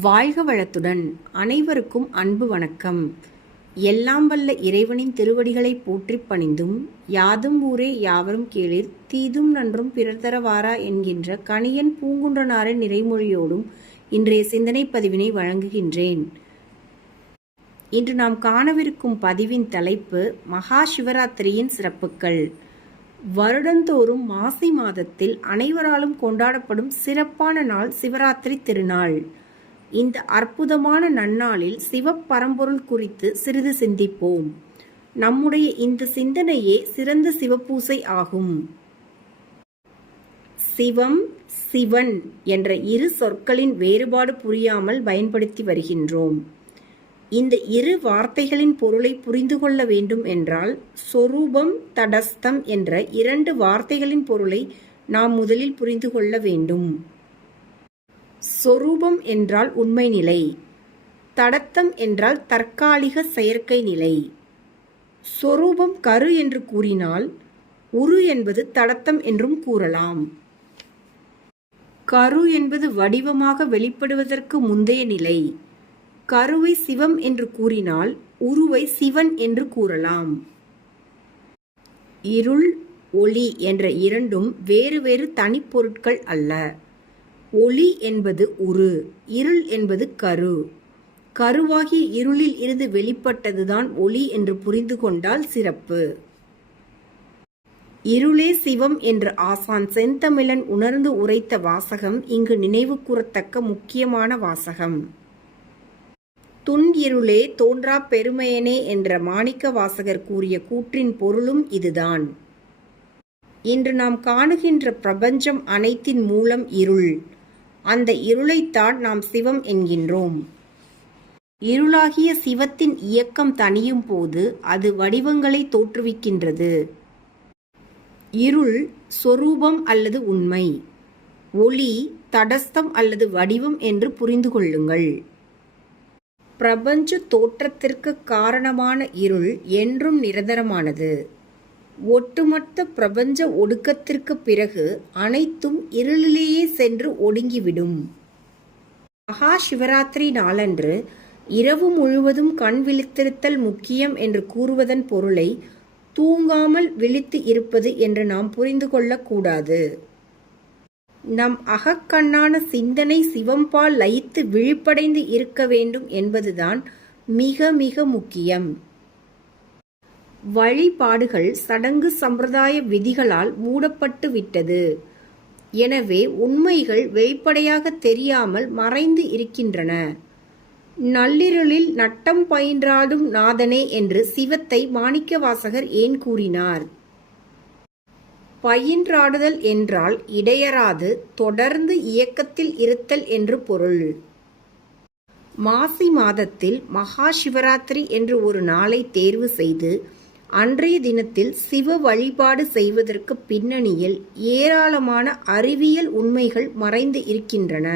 வாழ்க வளத்துடன். அனைவருக்கும் அன்பு வணக்கம். எல்லாம் வல்ல இறைவனின் திருவடிகளை போற்றிப் பணிந்தும் யாதும் ஊரே யாவரும் கேளிர் தீதும் நன்றும் பிறர் தரவாரா என்கின்ற கணியன் பூங்குன்றனாரின் நிறைமொழியோடும் இன்றைய சிந்தனை பதிவினை வழங்குகின்றேன். இன்று நாம் காணவிருக்கும் பதிவின் தலைப்பு மகா சிவராத்திரியின் சிறப்புகள் வருடந்தோறும் மாசி மாதத்தில் அனைவராலும் கொண்டாடப்படும் சிறப்பான நாள் சிவராத்திரி திருநாள். இந்த அற்புதமான நன்னாளில் சிவப்பரம்பொருள் குறித்து சிறிது சிந்திப்போம். நம்முடைய இந்த சிந்தனையே சிறந்த சிவப்பூசை ஆகும். சிவம் சிவன் என்ற இரு சொற்களின் வேறுபாடு புரியாமல் பயன்படுத்தி வருகின்றோம். இந்த இரு வார்த்தைகளின் பொருளை புரிந்து கொள்ள வேண்டும் என்றால் சொரூபம் தடஸ்தம் என்ற இரண்டு வார்த்தைகளின் பொருளை நாம் முதலில் புரிந்து கொள்ள வேண்டும். சொரூபம் என்றால் உண்மை நிலை. தடத்தம் என்றால் தற்காலிக செயற்கை நிலை. சொரூபம் கரு என்று கூறினால் உரு என்பது தடத்தம் என்றும் கூறலாம். கரு என்பது வடிவமாக வெளிப்படுவதற்கு முந்தைய நிலை. கருவை சிவம் என்று கூறினால் உருவை சிவன் என்று கூறலாம். இருள் ஒளி என்ற இரண்டும் வேறு வேறு தனிப்பொருட்கள் அல்ல. ஒளி என்பது உரு இருள் என்பது கரு. கருவாகிய இருளில் இருந்து வெளிப்பட்டதுதான் ஒளி என்று புரிந்து கொண்டால் சிறப்பு. இருளே சிவம் என்று ஆசான் செந்தமிழன் உணர்ந்து உரைத்த வாசகம் இங்கு நினைவு கூறத்தக்க முக்கியமான வாசகம். துன் இருளே தோன்றா பெருமையனே என்ற மாணிக்க வாசகர் கூறிய கூற்றின் பொருளும் இதுதான். இன்று நாம் காணுகின்ற பிரபஞ்சம் அனைத்தின் மூலம் இருள். அந்த இருளைத்தான் நாம் சிவம் என்கின்றோம். இருளாகிய சிவத்தின் இயக்கம் தணியும் போது அது வடிவங்களை தோற்றுவிக்கின்றது. இருள் சொரூபம் அல்லது உண்மை ஒளி தடஸ்தம் அல்லது வடிவம் என்று புரிந்து கொள்ளுங்கள். பிரபஞ்ச தோற்றத்திற்கு காரணமான இருள் என்றும் நிரந்தரமானது. ஒட்டுமொத்த பிரபஞ்ச ஒடுக்கத்திற்கு பிறகு அனைத்தும் இருளிலேயே சென்று ஒடுங்கிவிடும். மகா சிவராத்திரி நாளன்று இரவு முழுவதும் கண் விழித்திருத்தல் முக்கியம் என்று கூறுவதன் பொருளை தூங்காமல் விழித்து இருப்பது என்று நாம் புரிந்து கொள்ளக்கூடாது நம் அகக்கண்ணான சிந்தனை சிவம்பால் லயித்து விழிப்படைந்து இருக்க வேண்டும் என்பதுதான் மிக மிக முக்கியம். வழிபாடுகள் சடங்கு சம்பிரதாய விதிகளால் மூடப்பட்டு விட்டது எனவே உண்மைகள் வெளிப்படையாக தெரியாமல் மறைந்து இருக்கின்றன. நள்ளிருளில் நட்டம் பயின்றாடும் நாதனே என்று சிவத்தை மாணிக்கவாசகர் ஏன் கூறினார்? பயின்றாடுதல் என்றால் இடையராது தொடர்ந்து இயக்கத்தில் இருத்தல் என்று பொருள். மாசி மாதத்தில் மகா சிவராத்திரி என்று ஒரு நாளை தேர்வு செய்து அன்றைய தினத்தில் சிவ வழிபாடு செய்வதற்கு பின்னணியில் ஏராளமான அறிவியல் உண்மைகள் மறைந்து இருக்கின்றன.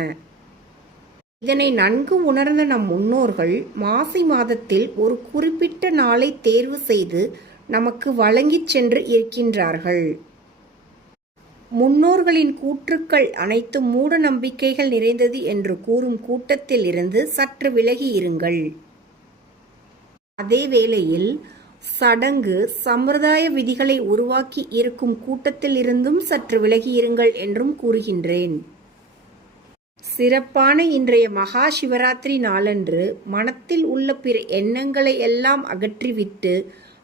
இதனை நன்கு உணர்ந்த நம் முன்னோர்கள் மாசி மாதத்தில் ஒரு குறிப்பிட்ட நாளை தேர்வு செய்து நமக்கு வழங்கிச் சென்று இருக்கின்றார்கள். முன்னோர்களின் கூற்றுக்கள் அனைத்தும் மூட நம்பிக்கைகள் நிறைந்தது என்று கூறும் கூட்டத்தில் இருந்து சற்று விலகி இருங்கள் அதே வேளையில் சடங்கு சம்பிரதாய விதிகளை உருவாக்கி இருக்கும் கூட்டத்தில் இருந்தும் சற்று விலகியிருங்கள் என்றும் கூறுகின்றேன். சிறப்பான இன்றைய மகா சிவராத்திரி நாளன்று மனத்தில் உள்ள பிற எண்ணங்களை எல்லாம் அகற்றிவிட்டு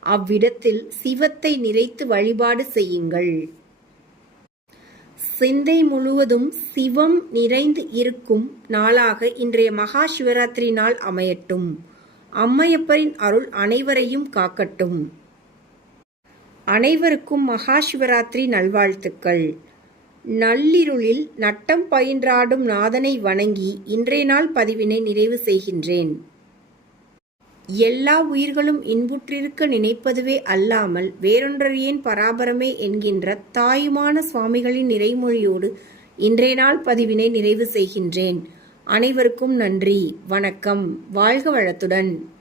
அவ்விடத்தில் சிவத்தை நிறைத்து வழிபாடு செய்யுங்கள். சிந்தை முழுவதும் சிவம் நிறைந்து இருக்கும் நாளாக இன்றைய மகா சிவராத்திரி நாள் அமையட்டும். அம்மையப்பரின் அருள் அனைவரையும் காக்கட்டும். அனைவருக்கும் மகாசிவராத்திரி நல்வாழ்த்துக்கள். நள்ளிருளில் நட்டம் பயின்றாடும் நாதனை வணங்கி இன்றைய நாள் பதிவினை நிறைவு செய்கின்றேன். எல்லா உயிர்களும் இன்புற்றிருக்க நினைப்பதுவே அல்லாமல் வேறொன்றறியேன் பராபரமே என்கின்ற தாயுமான சுவாமிகளின் நிறைமொழியோடு இன்றைய நாள் பதிவினை நிறைவு செய்கின்றேன். அனைவருக்கும் நன்றி. வணக்கம். வாழ்க வளத்துடன்.